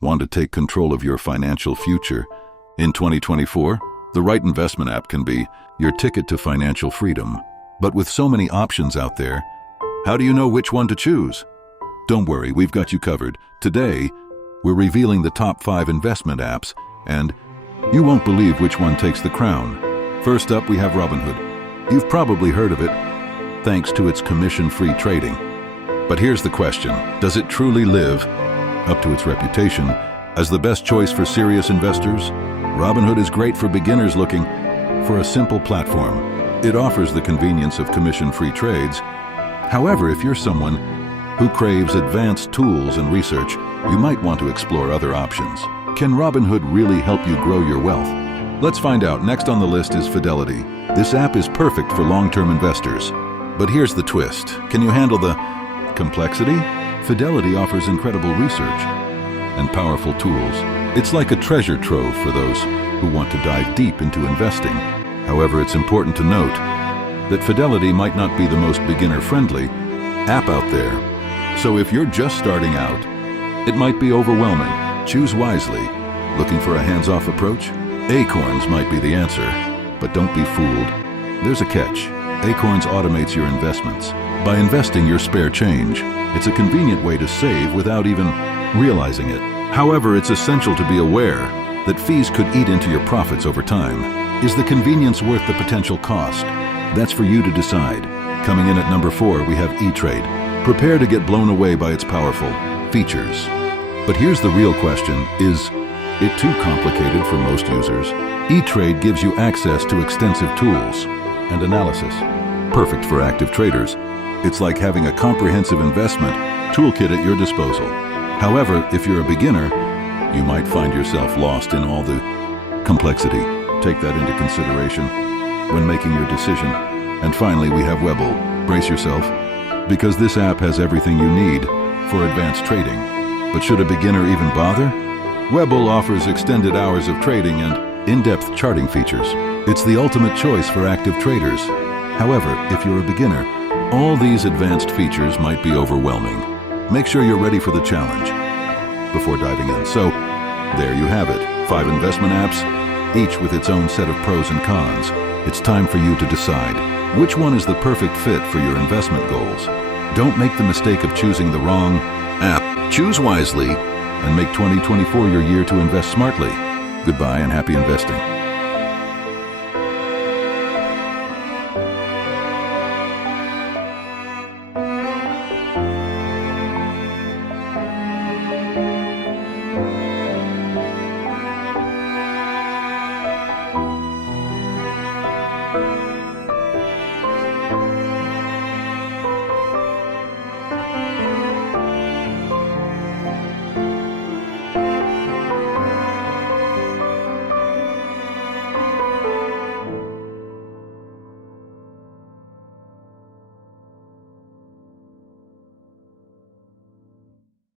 Want to take control of your financial future? In 2024, the right investment app can be your ticket to financial freedom. But with so many options out there, how do you know which one to choose? Don't worry, we've got you covered. Today, we're revealing the top 5 investment apps, and you won't believe which one takes the crown. First up, we have Robinhood. You've probably heard of it, thanks to its commission-free trading. But here's the question: does it truly live up to its reputation as the best choice for serious investors? Robinhood is great for beginners looking for a simple platform. It offers the convenience of commission-free trades. However, if you're someone who craves advanced tools and research, you might want to explore other options. Can Robinhood really help you grow your wealth? Let's find out. Next on the list is Fidelity. This app is perfect for long-term investors. But here's the twist. Can you handle the complexity? Fidelity offers incredible research and powerful tools. It's like a treasure trove for those who want to dive deep into investing. However, it's important to note that Fidelity might not be the most beginner-friendly app out there. So if you're just starting out, it might be overwhelming. Choose wisely. Looking for a hands-off approach? Acorns might be the answer, but don't be fooled. There's a catch. Acorns automates your investments by investing your spare change. It's a convenient way to save without even realizing it. However, it's essential to be aware that fees could eat into your profits over time. Is the convenience worth the potential cost? That's for you to decide. Coming in at number 4, we have E-Trade. Prepare to get blown away by its powerful features. But here's the real question: is it too complicated for most users? E-Trade gives you access to extensive tools and analysis, perfect for active traders. It's like having a comprehensive investment toolkit at your disposal. However, if you're a beginner, you might find yourself lost in all the complexity. Take that into consideration when making your decision. And finally, we have Webull. Brace yourself, because this app has everything you need for advanced trading. But should a beginner even bother? Webull offers extended hours of trading and in-depth charting features. It's the ultimate choice for active traders. However, if you're a beginner, all these advanced features might be overwhelming. Make sure you're ready for the challenge before diving in. So, there you have it. 5 investment apps, each with its own set of pros and cons. It's time for you to decide which one is the perfect fit for your investment goals. Don't make the mistake of choosing the wrong app. Choose wisely and make 2024 your year to invest smartly. Goodbye and happy investing.